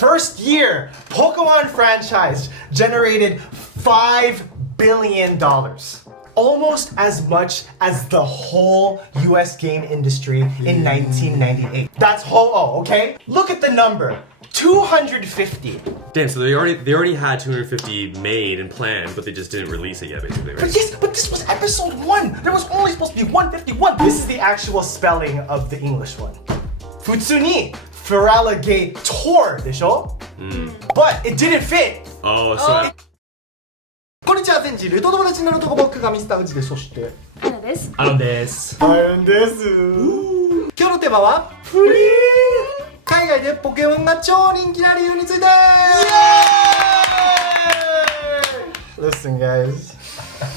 first year, Pokemon franchise generated $5 billion. Almost as much as the whole US game industry in 1998. That's okay? Look at the number. 250. Damn, so they already had 250 made and planned, but they just didn't release it yet, basically, right? But this was episode 1. There was only supposed to be 151. This is the actual spelling of the English one. 普通に Feraligator でしょ? But it didn't fit. Oh, so こんにちは、全人類と友達になる男僕がミスターウジで、そしてアナです。あのです。あるんです。今日のテーマはフリー海外でポケモンが超人気な理由について。 Listen, guys.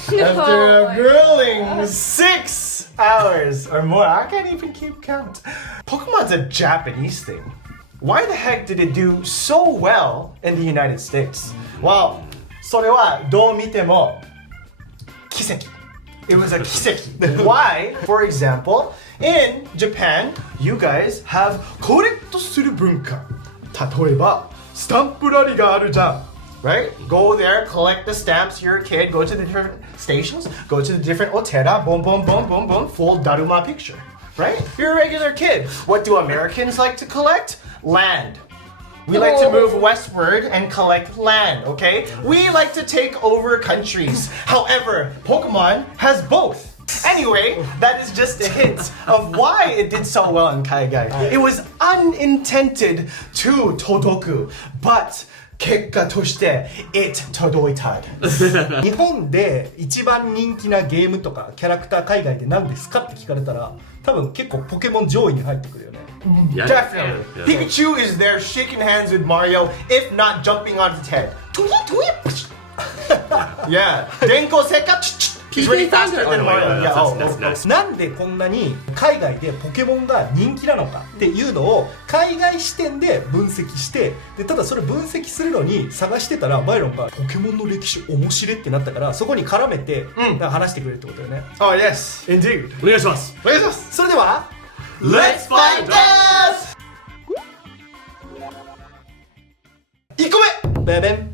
After a grueling 6 hours or more, I can't even keep count. Pokemon's a Japanese thing. Why the heck did it do so well in the United States? Well, それはどう見ても奇跡。It was a 奇跡。Why? For example, in Japan, you guys have コレクトする文化。例えば、スタンプラリがあるじゃん。Right? Go there, collect the stamps, you're a kid, go to the different stations, go to the different otera, boom, boom, boom, boom, boom, full Daruma picture. Right? You're a regular kid. What do Americans like to collect? Land. We like to move westward and collect land, okay? We like to take over countries. However, Pokemon has both. Anyway, that is just a hint of why it did so well in Kaigai. It was unintended to Todoku, but 結果として it 届いた。日本で一番人気なゲームとかキャラクター海外で何ですかって聞かれたら、多分結構ポケモン上位に入ってくるよね。Yeah. Definitely. Yeah. Pikachu is there shaking hands with Mario, if not jumping on his head. Yeah. Denko Seka. He's really faster than Mario. That's nice. なんでこんなに海外でポケモンが人気なのかっていうのを海外視点で分析して、でただそれ分析するのに探してたらバイロンがポケモンの歴史面白いってなったから、そこに絡めてなんか話してくれるってことよね。Oh yes, indeed. お願いします。お願いします。それでは Let's find this! 1個目! ベベン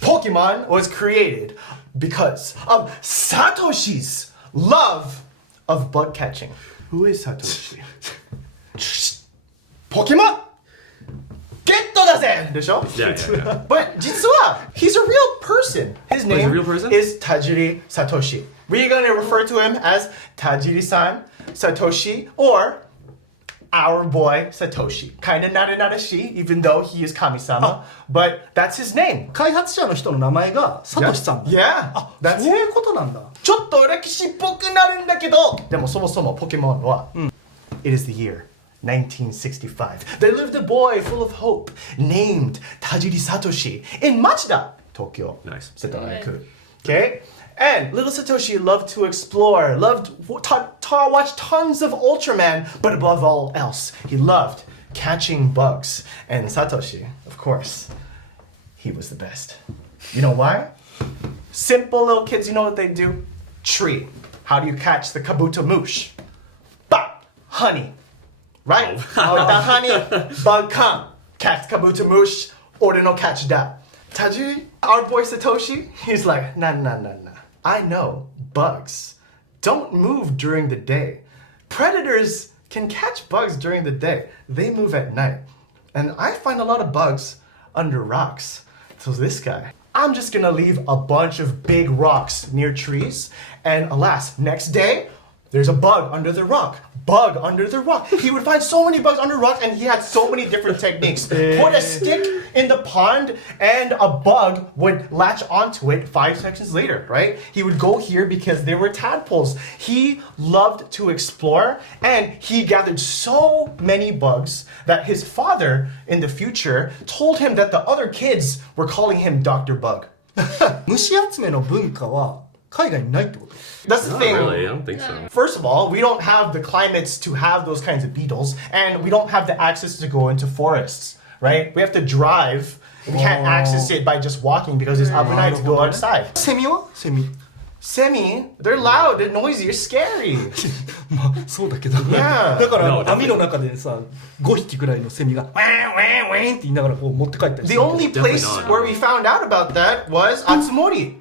Pokemon was created because of Satoshi's love of bug catching. Who is Satoshi? Pokemon! ゲットだぜ! でしょ? Yeah. But 実は he's a real person. His he's a name real person? is Tajiri Satoshi. We're gonna refer to him as Tajiri-san, Satoshi, or our boy Satoshi. Kinda not a she, even though he is Kami-sama, but that's his name. 開発者の人の名前がサトシさんだ。 Yeah, あ、 that's そういうことなんだ。ちょっと歴史っぽくなるんだけど、でもそもそもポケモンは、It is the year 1965. There lived a boy full of hope named Tajiri Satoshi in Machida, Tokyo. Nice. Okay? And little Satoshi loved to explore, loved watch tons of Ultraman, but above all else, he loved catching bugs. And Satoshi, of course, he was the best. You know why? Simple little kids, you know what they do? Tree. How do you catch the kabuto-moosh? Bop! Honey. Right? With the honey, bug come. Catch kabuto-moosh, order no catch that. Tajiri, our boy Satoshi, he's like, nah. I know bugs don't move during the day. Predators can catch bugs during the day. They move at night. And I find a lot of bugs under rocks. So this guy, I'm just gonna leave a bunch of big rocks near trees. And alas, next day, there's a bug under the rock. Bug under the rock. He would find so many bugs under rocks, and he had so many different techniques. Put a stick in the pond, and a bug would latch onto it 5 seconds later, right? He would go here because there were tadpoles. He loved to explore, and he gathered so many bugs that his father, in the future, told him that the other kids were calling him Dr. Bug. 虫集めの文化は海外にないってこと？ That's the Not thing. really, I don't think so. First of all, we don't have the climates to have those kinds of beetles, and we don't have the access to go into forests, right? We have to drive. We can't access it by just walking because it's up night to go outside. セミは？セミ。Semi, they're loud, they're noisy, they're scary. まあそうだけど Yeah. だから No, definitely. 網の中でさ5匹くらいのセミがウェーンウェーンウェーンって言いながらこう持って帰ったりす The る only place Definitely not. where we found out about that was Atsumori.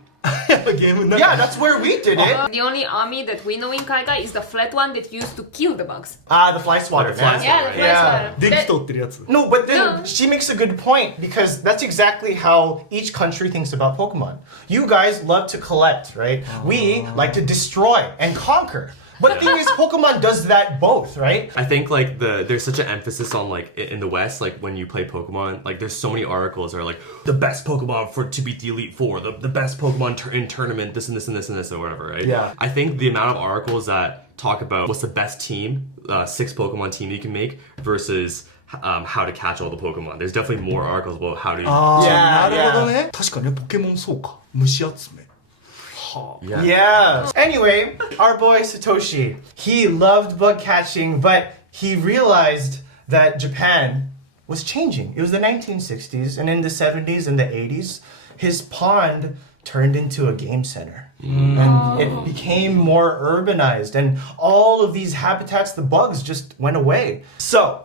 やっぱゲームの中 Yeah, that's where we did it. The only army that we know in Kaigai is the flat one that used to kill the bugs. The fly swatter. The fly man. swatter. Yeah, the fly Yeah. swatter. 電気 That- 通ってるやつ No, but then No. she makes a good point because that's exactly how each country thinks about Pokemon. You guys love to collect, right? We like to destroy and conquer. But the thing is, Pokemon does that both, right? I think like there's such an emphasis on like in the West, like when you play Pokemon, like there's so many articles that are like the best Pokemon to beat the Elite Four, the best Pokemon in tournament, this and this and this and this or whatever, right? Yeah. I think the amount of articles that talk about what's the best team, 6 Pokemon team you can make versus how to catch all the Pokemon. There's definitely more articles about how to. ああ、 Yeah, なるほどね確かにポケモンそうか虫集めはあ Yeah. Yeah. Anyway, our boy Satoshi, he loved bug catching, but he realized that Japan was changing. It was the 1960s, and in the 70s and the 80s, his pond turned into a game center. And it became more urbanized, and all of these habitats, the bugs just went away. So,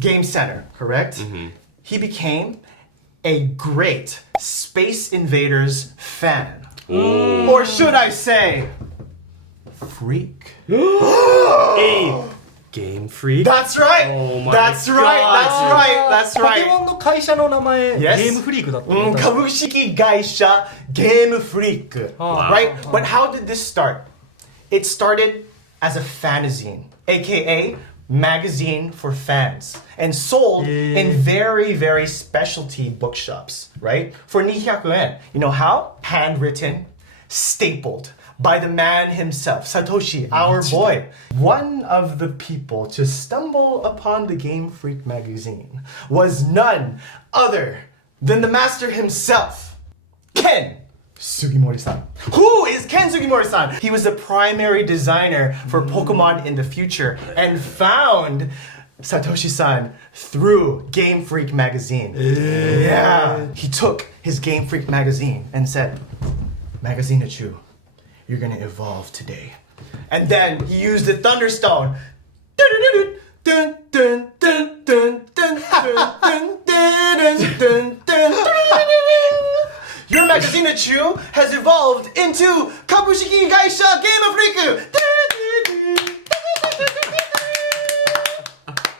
game center, correct? He became a great Space Invaders fan. Or should I say, freak? A game freak. That's right. Oh my That's right. That's God. right. That's ポケモ right. ンの会社の名前 Yes. ゲームフリークだったの株式会社ゲームフリーク right? But how did this start? It started as a fanzine, aka magazine for fans, and sold in very, very specialty bookshops, right? For 200 yen. You know how? Handwritten, stapled by the man himself, Satoshi, our boy. One of the people to stumble upon the Game Freak magazine was none other than the master himself, Ken Sugimori-san. Who is Ken Sugimori-san? He was the primary designer for Pokemon in the future and found Satoshi-san through Game Freak magazine. Yeah. He took his Game Freak magazine and said, Magazine Achu, you're gonna evolve today. And then he used the Thunderstone. Dun, dun, dun, dun, dun, dun, dun, dun, dun, dun, dun. Your magazine Achu has evolved into Kabushiki Gaisha Game of Riku.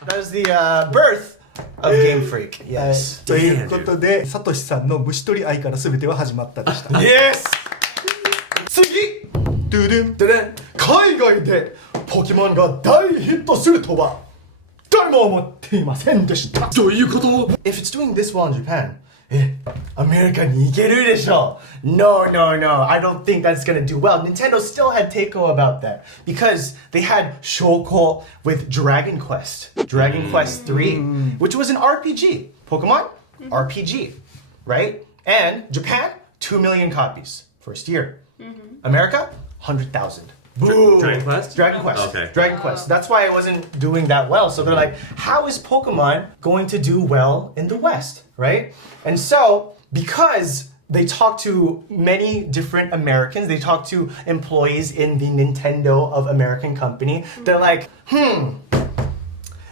That is the birth of Game Freak. Yes. ということでサトシさんの虫取り愛から全ては始まったでした Yes! 次ドゥルンドゥルン海外でポケモンが大ヒットするとは誰も思っていませんでしたどういうこと If it's doing this well in Japan, アメリカに行けるでしょ No, no, no, I don't think that's gonna do well. Nintendo still had Teiko about that because they had Shoko with Dragon Quest 3, which was an RPG. Pokemon? RPG, right? And Japan, 2 million copies first year. America, 100,000. Boom. Dragon Quest? Dragon Quest. Okay. Dragon Quest. That's why it wasn't doing that well. So they're like, how is Pokemon going to do well in the West, right? And so, because they talked to many different Americans, they talked to employees in the Nintendo of American company, they're like,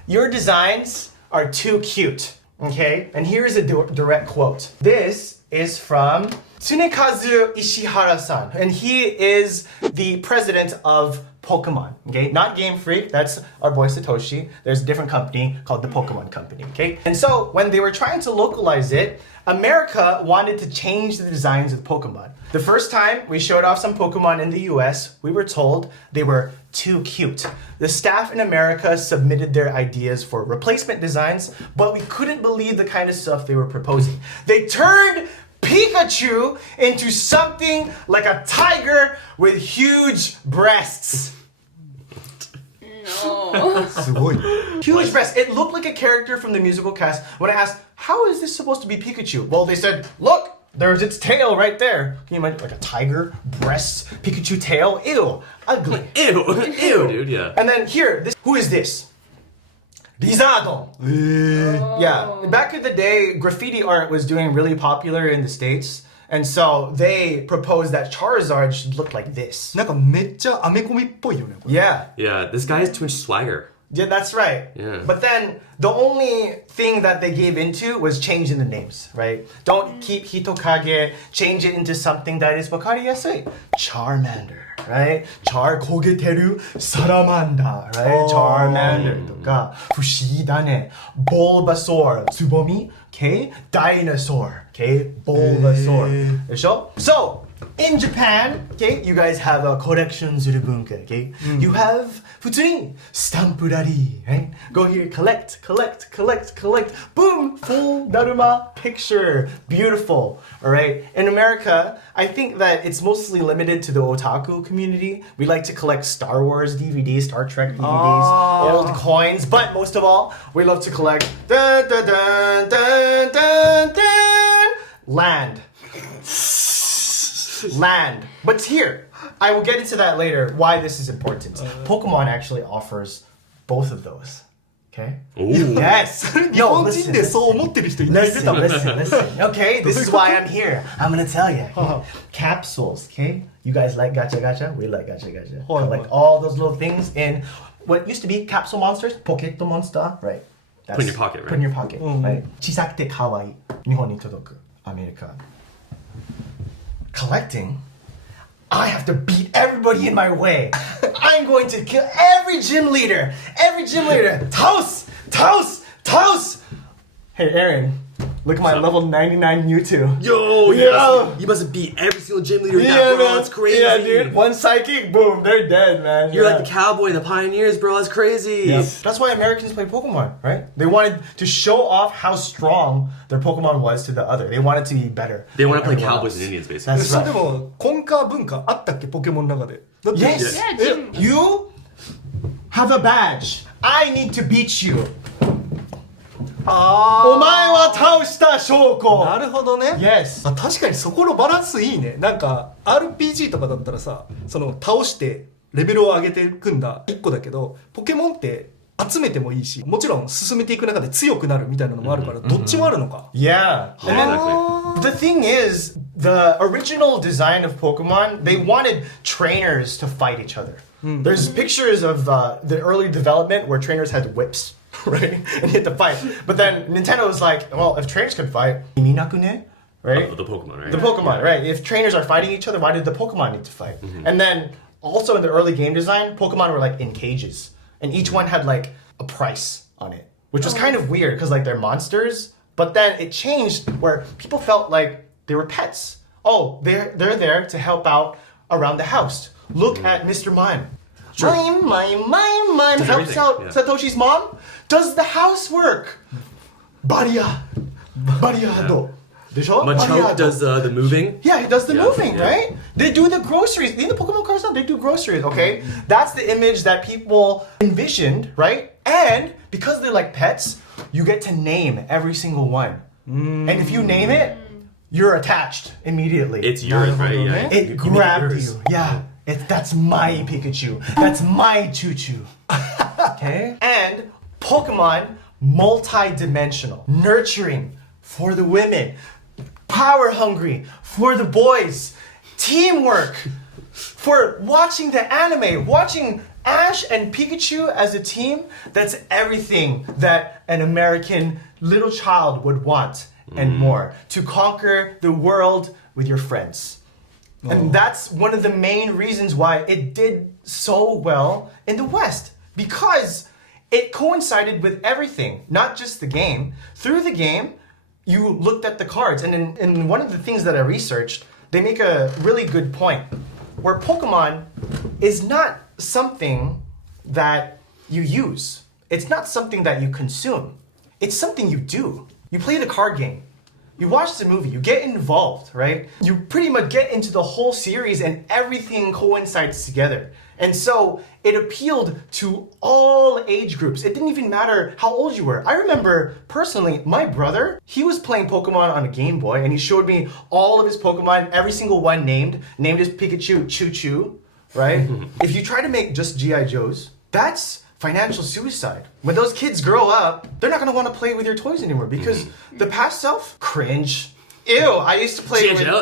your designs are too cute, okay? And here is a direct quote. This is from Tsunekazu Ishihara-san, and he is the president of Pokemon, okay? Not Game Freak, that's our boy Satoshi. There's a different company called the Pokemon Company, okay? And so when they were trying to localize it, America wanted to change the designs of Pokemon. The first time we showed off some Pokemon in the US, we were told they were too cute. The staff in America submitted their ideas for replacement designs, but we couldn't believe the kind of stuff they were proposing. They turned Pikachu into something like a tiger with huge breasts. No. すごい Huge breasts. It looked like a character from the musical cast. When I asked, how is this supposed to be Pikachu? Well, they said, look, there's its tail right there. Can you imagine like a tiger, breasts, Pikachu tail? Ew, ugly. Ew, ew, dude, yeah. And then here, who is this? Lizardo. Yeah, back in the day, graffiti art was doing really popular in the States. And so they proposed that Charizard should look like this. なんかめっちゃアメコミっぽいよねこれ Yeah. Yeah, this guy has too much swagger. Yeah, that's right. Yeah. But then the only thing that they gave into was changing the names, right? Don't keep Hitokage, change it into something that is wakariyasui. Charmander, right? Char kogeteru Salamander, right? Charmander とか不思議だね Bulbasaur, Tsubomi, okay? Dinosaur, okay? Bulbasaur. でしょ? So, in Japan, okay, you guys have a collection する文化, okay? You have 普通にスタンプラリー, right? Go here, collect. Boom, full Daruma picture. Beautiful, all right? In America, I think that it's mostly limited to the otaku community. We like to collect Star Wars DVDs, Star Trek DVDs, old coins, but most of all, we love to collect dun, dun, dun, dun, dun, dun, land. Land. But here, I will get into that later, why this is important. Pokemon actually offers both of those. Okay? Ooh. Yes. 日本人でそう思ってる人いないで Listen, 多分 listen. Okay, this is why I'm here. I'm gonna tell you. Capsules, okay? You guys like gacha gacha? We like gacha gacha. Collect all those little things in what used to be capsule monsters, Pocket Monster, right? That's, Put in your pocket, right? Put in your pocket, right? 小さくて可愛い。日本に届く。アメリカ。Collecting, I have to beat everybody in my way. I'm going to kill every gym leader. Toast. Hey, Aaron, look at my level 99 Mewtwo. Yo, Yo. you must have beat every single gym leader in that, bro. man. It's crazy. Yeah, dude. One psychic, boom, they're dead, man. You're Yeah. like the cowboy and the pioneers, bro. It's crazy. Yes. That's why Americans play Pokemon, right? They wanted to show off how strong their Pokemon was to the other. They wanted to be better. They want to than play everyone cowboys else. and Indians, basically. That's それで right. もコンカー文化あったっけポケモンの中でだって Yes. Yeah, Jim. You have a badge. I need to beat you. お前は倒した証拠。なるほどね Yes. あ確かにそこのバランスいいねなんか RPG とかだったらさその倒してレベルを上げていくんだ1個だけどポケモンって集めてもいいしもちろん進めていく中で強くなるみたいなのもあるからどっちもあるのか Yeah. And then Exactly. the thing is, the original design of Pokemon, they wanted trainers to fight each other. There's pictures of the early development where trainers had whips, right? And you had to fight. But then Nintendo was like, well, if trainers could fight, Iminakune, right? Oh, the Pokemon, right? The Pokemon, right? If trainers are fighting each other, why did the Pokemon need to fight? And then also in the early game design, Pokemon were like in cages. And each one had like a price on it, which was kind of weird because like they're monsters. But then it changed where people felt like they were pets. Oh, they're there to help out around the house. Look at Mr. Mime. Mime Does helps everything, out yeah. Satoshi's mom. Does the housework. Bariado. Machoke does the moving. Yeah, he does the Yeah, moving, yeah. right? They do the groceries. In the Pokemon cards now, they do groceries, okay? That's the image that people envisioned, right? And because they're like pets, you get to name every single one. And if you name it, you're attached immediately. It's yours, right? Yeah. It You make grabbed yours. you. Yeah. That's my Pikachu. That's my Choo-Choo. Okay? And Pokemon, multi-dimensional. Nurturing for the women. Power hungry for the boys. Teamwork for watching the anime. Watching Ash and Pikachu as a team. That's everything that an American little child would want and more. To conquer the world with your friends. And that's one of the main reasons why it did so well in the West. Because it coincided with everything, not just the game. Through the game, you looked at the cards. And in one of the things that I researched, they make a really good point. Where Pokemon is not something that you use. It's not something that you consume. It's something you do. You play the card game. You watch the movie, you get involved, right? You pretty much get into the whole series and everything coincides together. And so it appealed to all age groups. It didn't even matter how old you were. I remember personally, my brother, he was playing Pokemon on a Game Boy and he showed me all of his Pokemon, every single one named his Pikachu Choo-Choo, right? If you try to make just G.I. Joes, that's financial suicide. When those kids grow up, they're not going to want to play with your toys anymore because the past self, cringe, Ew, I used to play with... Ew. Ew,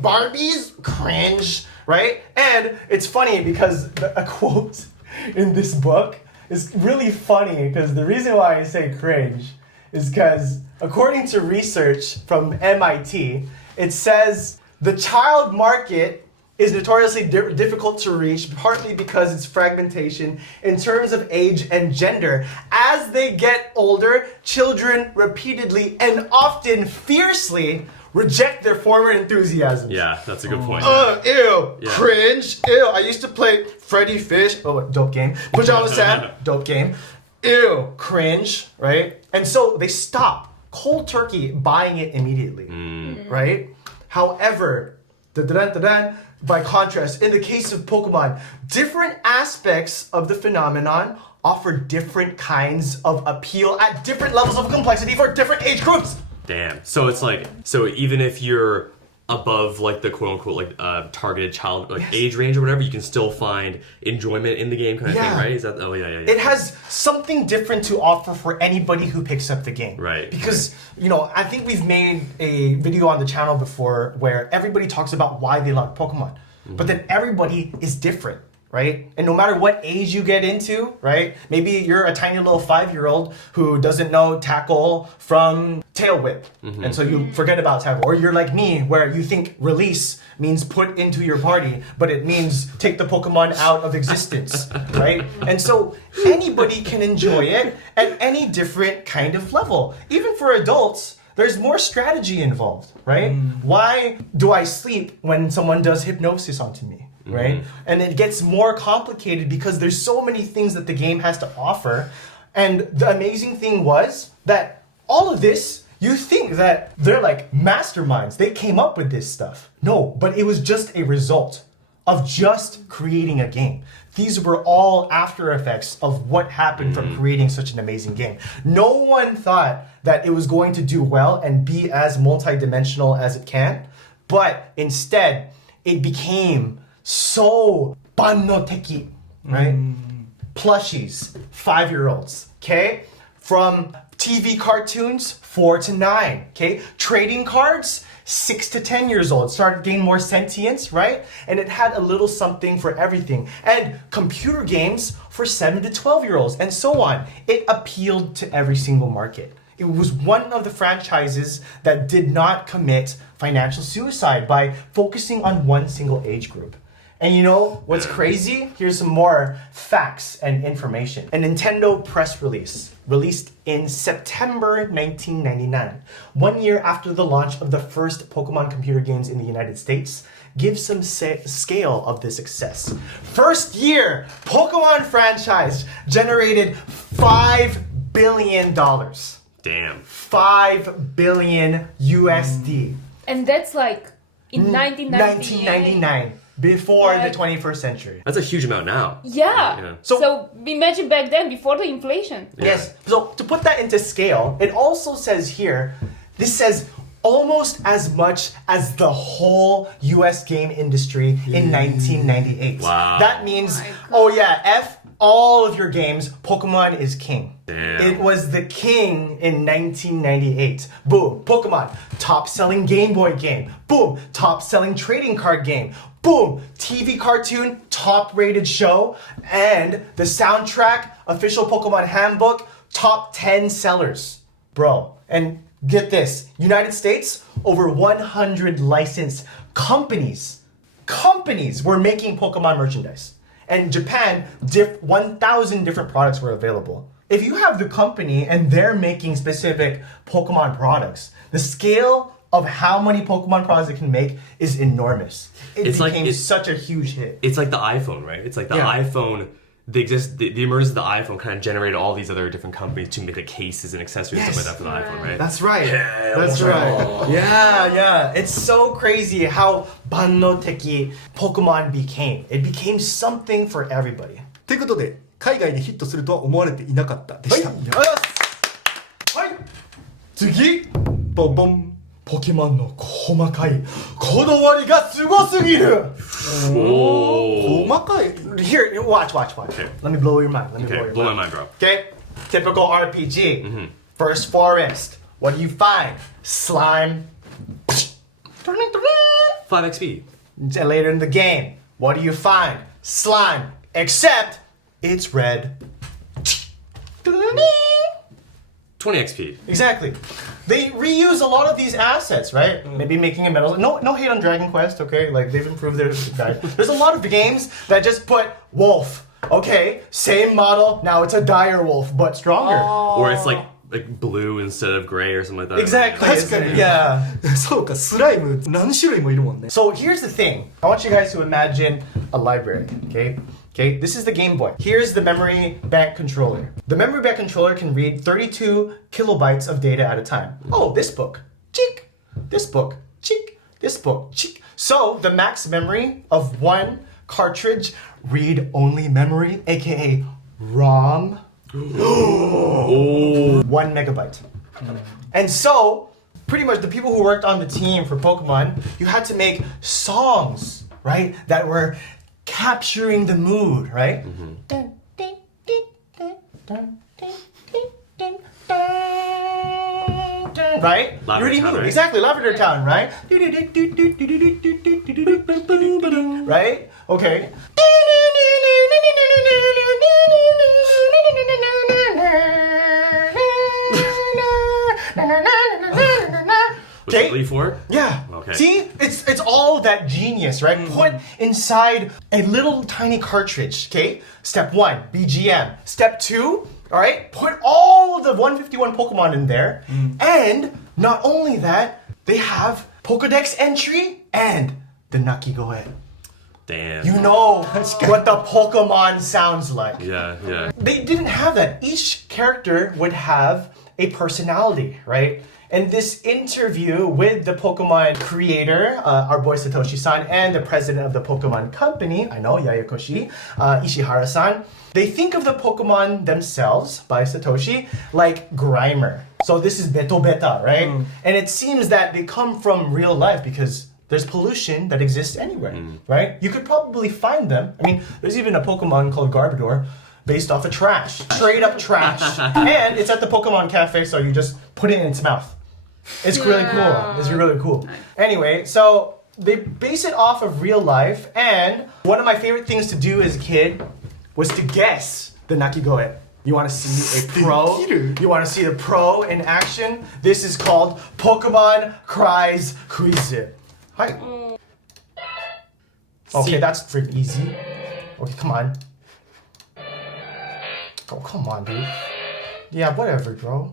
Barbies, cringe, right? And it's funny because a quote in this book is really funny because the reason why I say cringe is because according to research from MIT, it says the child market is notoriously difficult to reach, partly because its fragmentation in terms of age and gender. As they get older, children repeatedly and often fiercely reject their former enthusiasms. Yeah, that's a good point. Ew, Yeah. cringe. Ew, I used to play Freddy Fish. Oh, dope game. Pajama Sam, dope game. Ew, cringe, right? And so they stop cold turkey buying it immediately, right? However, by contrast, in the case of Pokemon, different aspects of the phenomenon offer different kinds of appeal at different levels of complexity for different age groups. Damn. So it's like, so even if you're above like the quote unquote like targeted child like age range or whatever, you can still find enjoyment in the game kind of thing, right? Is that? Oh yeah. It has something different to offer for anybody who picks up the game. Right. Because, you know, I think we've made a video on the channel before where everybody talks about why they love Pokemon. But then everybody is different, right? And no matter what age you get into, right? Maybe you're a tiny little 5-year-old who doesn't know tackle from tail whip. And so you forget about tackle. Or you're like me where you think release means put into your party, but it means take the Pokemon out of existence, right? And so anybody can enjoy it at any different kind of level. Even for adults, there's more strategy involved, right? Why do I sleep when someone does hypnosis onto me, right? And it gets more complicated because there's so many things that the game has to offer. And the amazing thing was that all of this, you think that they're like masterminds. They came up with this stuff. No, but it was just a result of just creating a game. These were all after effects of what happened from creating such an amazing game. No one thought that it was going to do well and be as multidimensional as it can, but instead, it became so bannoteki, right? Plushies, 5-year-olds, okay? From TV cartoons, 4 to 9, okay? Trading cards, 6 to 10 years old, started getting more sentience, right? And it had a little something for everything. And computer games for 7 to 12-year-olds, and so on. It appealed to every single market. It was one of the franchises that did not commit financial suicide by focusing on one single age group. And you know what's crazy? Here's some more facts and information. A Nintendo press release released in September 1999, 1 year after the launch of the first Pokemon computer games in the United States, gives some scale of the success. First year, Pokemon franchise generated $5 billion. Damn. 5 billion USD. And that's like in 1999. Before the 21st century. That's a huge amount now. Yeah. So imagine back then, before the inflation. Yes. So to put that into scale, it also says here, this says almost as much as the whole US game industry in 1998. Wow. That means, Oh my F all of your games, Pokemon is king. Damn. It was the king in 1998. Boom, Pokemon, top-selling Game Boy game. Boom, top-selling trading card game. Boom, TV cartoon, top-rated show. And the soundtrack, official Pokemon handbook, top 10 sellers. Bro, and get this, United States, over 100 licensed companies were making Pokemon merchandise. And Japan, 1,000 different products were available. If you have the company and they're making specific Pokemon products, the scale of how many Pokemon products it can make is enormous. It became such a huge hit. It's like the iPhone, right? It's like the iPhone. The emergence of the iPhone kind of generated all these other different companies to make like cases and accessories and stuff like that for the iPhone, right? That's right. That's right. Yeah. It's so crazy how bannoteki Pokemon became. It became something for everybody. ということで海外でヒットするとは思われていなかったでした。はい。次。ボンボン。ポケモンの細かいこだわりがすごすぎる。Whoa. 細かい。 Here, watch. Okay. Let me blow your mind. Okay, blow my mind, bro. Okay, typical RPG. First forest. What do you find? Slime, 5 XP. And later in the game, what do you find? Slime, except it's red. 20 XP. Exactly. They reuse a lot of these assets, right? Maybe making a metal. No hate on Dragon Quest, okay? Like they've improved their guide. There's a lot of games that just put wolf. Okay, same model. Now it's a dire wolf, but stronger. Or it's like blue instead of gray or something like that. Exactly. That's Yeah. そうか、スライム何種類もいるもんね。 So here's the thing. I want you guys to imagine a library, okay? Okay, this is the Game Boy. Here's the memory bank controller. The memory bank controller can read 32 kilobytes of data at a time. Oh, this book. Cheek. This book. Cheek. This book. Cheek. So the max memory of one cartridge read-only memory, aka ROM, 1 megabyte. And so, pretty much the people who worked on the team for Pokemon, you had to make songs, right, that were capturing the mood, right? Right? Lavender Town, right? Exactly, Lavender Town, right? Right? Okay. Was it Glee 4? Yeah. Okay. See, it's all that genius, right? Put inside a little tiny cartridge. Okay. Step 1, BGM. Step 2, all right. Put all the 151 Pokemon in there, and not only that, they have Pokedex entry and the Nakigoe. Damn. You know what the Pokemon sounds like. Yeah. They didn't have that. Each character would have a personality, right? And this interview with the Pokemon creator, our boy Satoshi-san, and the president of the Pokemon company, I know, Yayakoshi, Ishihara-san, they think of the Pokemon themselves, by Satoshi, like Grimer. So this is Beto Beta, right? And it seems that they come from real life because there's pollution that exists anywhere, right? You could probably find them. I mean, there's even a Pokemon called Garbodor based off of trash. Straight up trash. And it's at the Pokemon Cafe, so you just put it in its mouth. It's really cool. It's really cool. Anyway, so they base it off of real life, and one of my favorite things to do as a kid was to guess the Nakigoe. You want to see a pro? You want to see the pro in action? This is called Pokemon Cries Quiz. Hi. Okay, that's freaking easy. Okay, come on. Oh, come on, dude. Yeah, whatever, bro.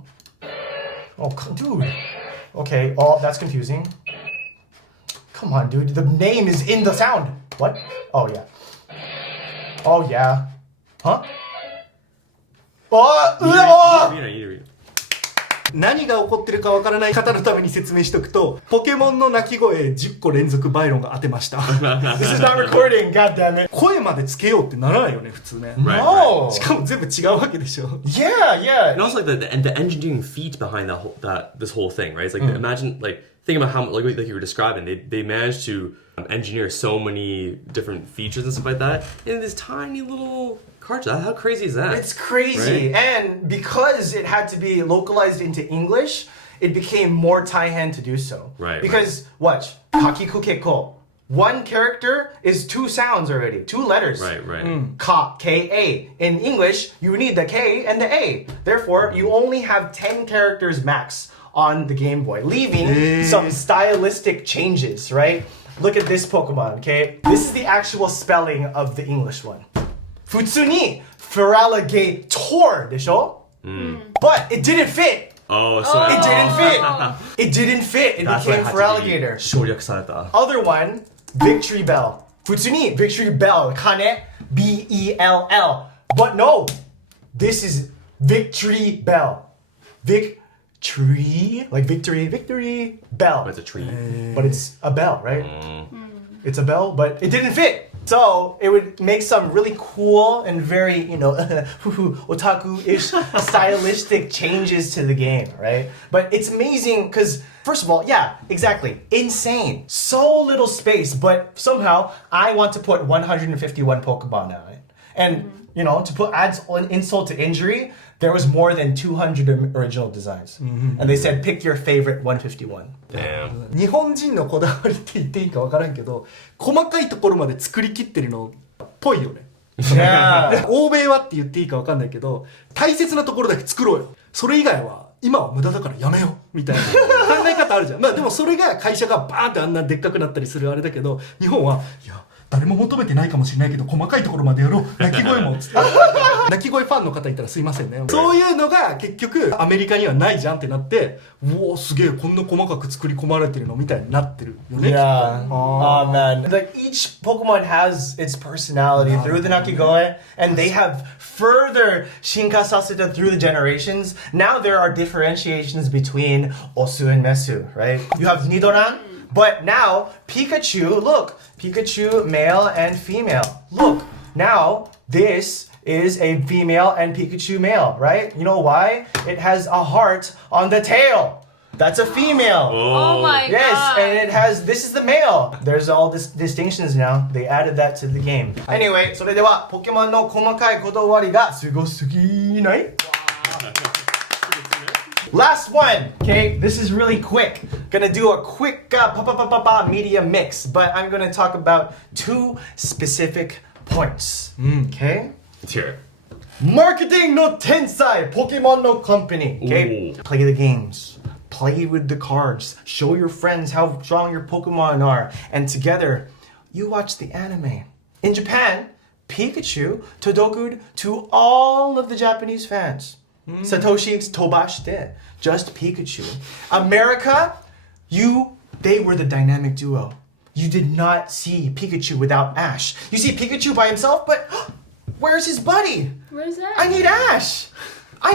Oh, dude. Okay, oh, that's confusing. Come on, dude. The name is in the sound. What? Oh, yeah. Oh, yeah. Huh? Oh! You read. 何が起こってるかわからない方のために説明しておくと、ポケモンの鳴き声10個連続バイロンが当てました。 This is not recording, goddammit. 声までつけようってならないよね、普通ね。 No! しかも全部違うわけでしょ。 Yeah, yeah. And also like the engineering feat behind this whole thing, right? It's like imagine think about how like you were describing, they managed to engineer so many different features and stuff like that in this tiny little cartridge. How crazy is that? It's crazy. Right? And because it had to be localized into English, it became more Taihan to do so. Right. Because, watch. Kakikukeko. One character is 2 sounds already. 2 letters. Right. Ka, K-A. In English, you need the K and the A. Therefore, you only have 10 characters max on the Game Boy, leaving some stylistic changes, right? Look at this Pokemon, okay? This is the actual spelling of the English one. 普通に Feraligator でしょ? But it didn't fit. Oh, so It didn't fit. It didn't fit. It became Feraligator. 省略された。 Other one, Victory Bell. 普通に Victory Bell. 鐘 B-E-L-L. But no, this is Victory Bell. Victory, like victory, bell. But it's a tree. But it's a bell, right? It's a bell, but it didn't fit. So it would make some really cool and very, otaku-ish stylistic changes to the game, right? But it's amazing because, first of all, yeah, exactly, insane. So little space, but somehow I want to put 151 Pokemon on it. And, to add insult to injury, there was more than 200 original designs. And they said, pick your favorite 151. Damn. 日本人のこだわりって言っていいか分からんけど、細かいところまで作りきってるのっぽいよね。Yeah. 欧米はって言っていいか分かんないけど、大切なところだけ作ろうよ。それ以外は今は無駄だからやめようみたいな考え方あるじゃん。まあでもそれが会社がバーンってあんなでっかくなったりするあれだけど、日本はいや誰も求めてないかもしれないけど細かいところまでやろう、鳴き声もつって鳴き声ファンの方いたらすいませんね。そういうのが結局アメリカにはないじゃんってなって、うおすげえこんな細かく作り込まれてるのみたいになってるよね。 Yeah. Oh man. Like each Pokemon has its personality through the Nakigoe, and they have further Shinka Saseta through the generations. Now there are differentiations between Osu and Mesu, right? You have Nidoran, but now Pikachu, look, Pikachu male and female. Look, now this is a female and Pikachu male, right? You know why? It has a heart on the tail. That's a female. Oh my Yes, god. and it has, this is the male. There's all this distinctions now. They added that to the game. Anyway, それではポケモンの細かいこだわりがすごすぎない? Last one, okay? This is really quick. Gonna do a quick media mix, but I'm gonna talk about two specific points, okay? Let's hear it. Marketing no tensai, Pokemon no company, okay? Ooh. Play the games, play with the cards, show your friends how strong your Pokemon are, and together, you watch the anime. In Japan, Pikachu todoku'd to all of the Japanese fans. Satoshi's tobashite, just Pikachu. America, they were the dynamic duo. You did not see Pikachu without Ash. You see Pikachu by himself, but where's his buddy? Where's that? I need Ash. I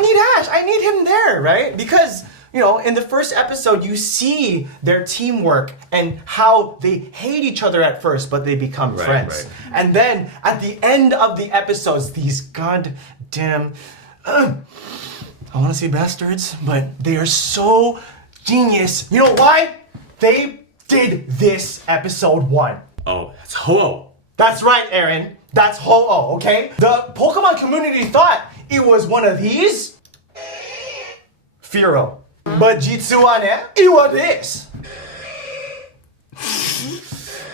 need him there, right? Because, you know, in the first episode, you see their teamwork and how they hate each other at first, but they become friends. Right. And then at the end of the episodes, these goddamn, I want to say bastards, but they are so genius. You know why? They did this episode 1. Oh, it's Ho-Oh. That's right, Aaron. That's Ho-Oh, okay? The Pokemon community thought it was one of these. Firo. But jitsu wa ne, it was this.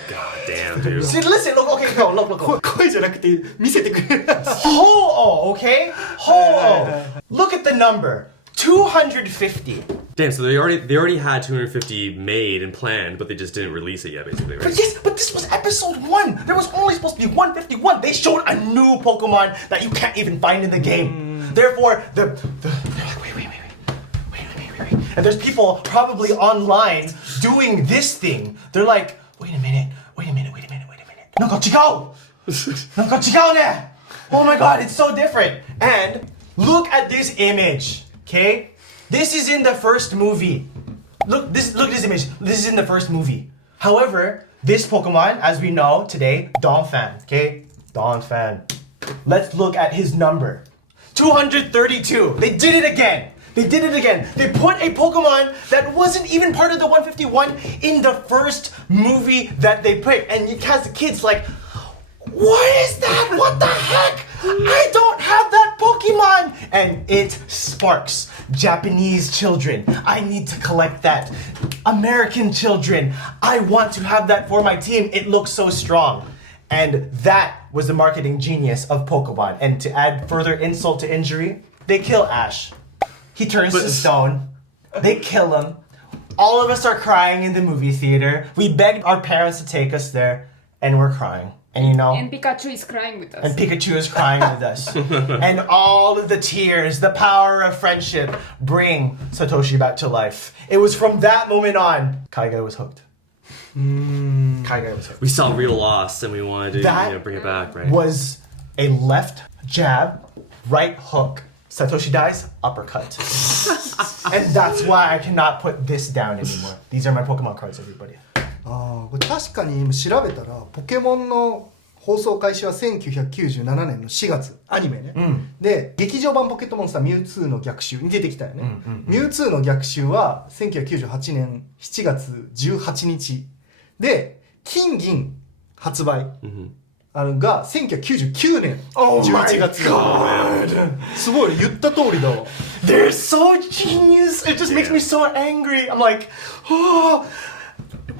God damn, dude. See, listen, look, okay, go, look. 声じゃなくて見せてくれる。 Ho-Oh, okay? Ho-Oh. Look at the number. 250. Damn, so they already had 250 made and planned, but they just didn't release it yet, basically, right? But yes, but this was episode 1. There was only supposed to be 151. They showed a new Pokemon that you can't even find in the game. Therefore, they're like, wait. And there's people probably online doing this thing. They're like, wait a minute. なんか違うね. Oh my god, it's so different. And look at this image, okay? This is in the first movie. Look this image. This is in the first movie. However, this Pokemon, as we know today, Donphan, okay? Donphan. Let's look at his number. 232. They did it again. They put a Pokemon that wasn't even part of the 151 in the first movie that they put. And it has the kids like, what is that? What the heck? I don't have that Pokemon! And it sparks Japanese children. I need to collect that. American children. I want to have that for my team. It looks so strong. And that was the marketing genius of Pokemon. And to add further insult to injury, they kill Ash. He turns to stone. They kill him. All of us are crying in the movie theater. We begged our parents to take us there, and we're crying. And you know? And Pikachu is crying with us. And Pikachu is crying with us. And all of the tears, the power of friendship, bring Satoshi back to life. It was from that moment on, Kaiga was hooked. Kaiga was hooked. We saw real loss and we wanted to bring it back, right? Was a left jab, right hook. Satoshi dies, uppercut. And that's why I cannot put this down anymore. These are my Pokemon cards, everybody. これ確かに今調べたらポケモンの放送開始は1997年の4月アニメね、で劇場版ポケットモンスターミュウツーの逆襲に出てきたよね、ミュウツーの逆襲は1998年7月18日で金銀発売、が1999年 Oh 11 my 月 god! すごい言った通りだわ They're so genius! It just makes me so angry. I'm like, oh,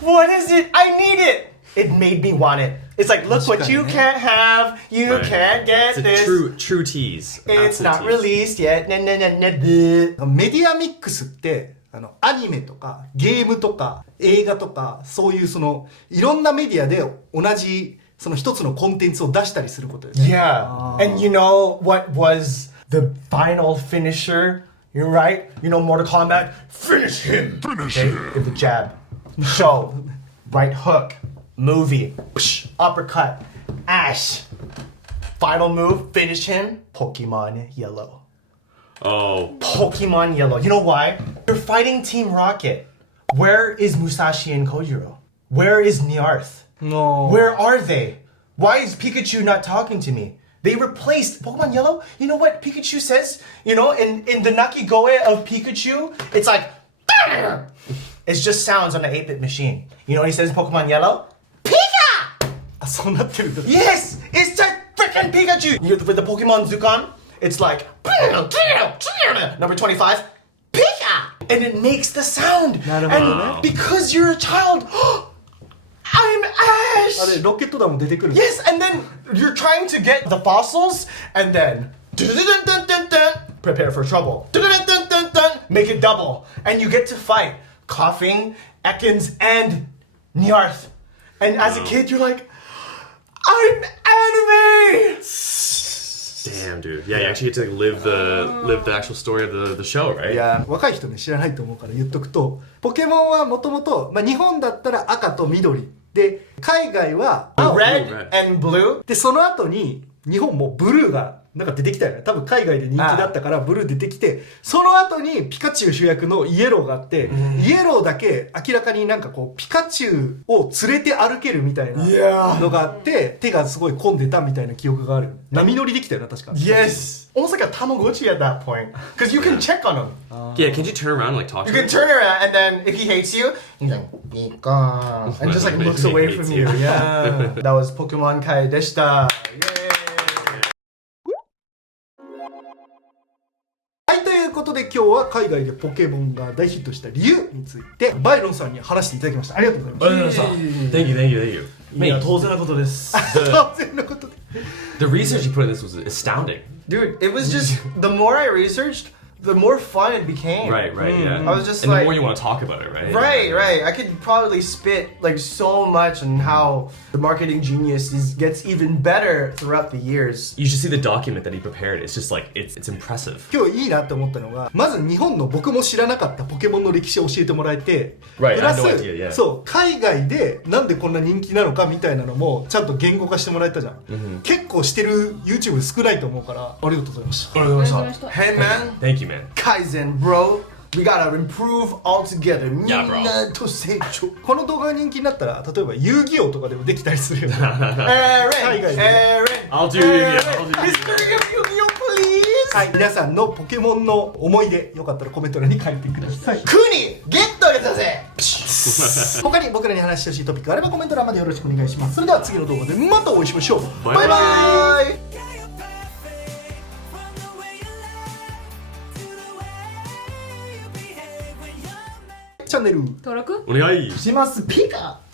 what is it? I need it! It made me want it. It's like, look what you can't have. You Right. can't get It's a this. true tease. It's Absolute not tease. released yet. Nah, nah, nah, nah, nah. メディアミックスってアニメとかゲームとか映画とかそういうそのいろんなメディアで同じその一つのコンテンツを出したりすることですね Yeah. And you know what was the final finisher? You're right. You know Mortal Kombat? Finish him. Give the jab. Show. Right hook. Movie. Psh, uppercut. Ash. Final move. Finish him. Pokemon Yellow. Oh. Pokemon Yellow. You know why? You're fighting Team Rocket. Where is Musashi and Kojiro? Where is Niarth? No. Where are they? Why is Pikachu not talking to me? They replaced Pokemon Yellow. You know what Pikachu says? You know, in the Nakigoe of Pikachu, it's like, it's just sounds on an 8-bit machine. You know what he says in Pokemon Yellow? Pika! あそうなってるんだ Yes! It's that freaking Pikachu! With the Pokemon Zukan, it's like, number 25, Pika! And it makes the sound. And because you're a child, I'm あ Ash! れロケット弾も出てくる Yes, and then you're trying to get the fossils, and then prepare for trouble. Make it double, and you get to fight Coughing, Ekans, and Niarth. And as a kid, you're like, I'm anime! Damn, dude. Yeah, you actually get to like, live the actual story of the show, right? いや若い人ね知らないと思うから言っとくとポケモンはもともと日本だったら赤と緑で海外は青 Red and blue. でその後に日本もブルーがなんか出てきたよね多分海外で人気だったからブルー出てきてその後にピカチュウ主役のイエローがあって、イエローだけ明らかになんかこうピカチュウを連れて歩けるみたいなのがあって手がすごい込んでたみたいな記憶がある波乗りできたよな確か Yes. Almost like a Tamagotchi at that point. Because you can check on him. Yeah, can you turn around and like talk You to can him? turn around, and then if he hates you, he's like, Nika. And just like looks away from Hates you. you. Yeah. That was Pokemon Kai deshita. Yay. はいということで今日は海外でポケモンが大ヒットした理由についてバイロンさんに話していただきましたありがとうございました Thank you, thank you, thank you. いや Mate, 当然なことです。当然のことで the research you put in this was astounding. Dude, it was just the more I researched, the more fun it became. Right, yeah. I was just and like, the more you want to talk about it, right? right. I could probably spit like so much on how the marketing genius gets even better throughout the years. You should see the document that he prepared. It's just like it's impressive. 今日いいなって思ったのがまず日本の僕も知らなかったポケモンの歴史を教えてもらえて Right, プラス I had no idea, yeah. そう海外でなんでこんな人気なのかみたいなのもちゃんと言語化してもらえたじゃん、結構してる YouTube 少ないと思うからありがとうございました Hey man, Thank you, man. Kaizen, bro. We gotta improve all together. Yeah, bro. みんなと成長。この動画が人気になったら例えば遊戯王とかでもできたりするよね Aaron, I'll do Yu-Gi-Oh. History of Yu-Gi-Oh, please. はい皆さんのポケモンの思い出よかったらコメント欄に書いてくださいクニゲットだぜ。他に僕らに話してほしいトピックがあればコメント欄までよろしくお願いしますそれでは次の動画でまたお会いしましょうバイバイチャンネル登録お願い。しますピカ。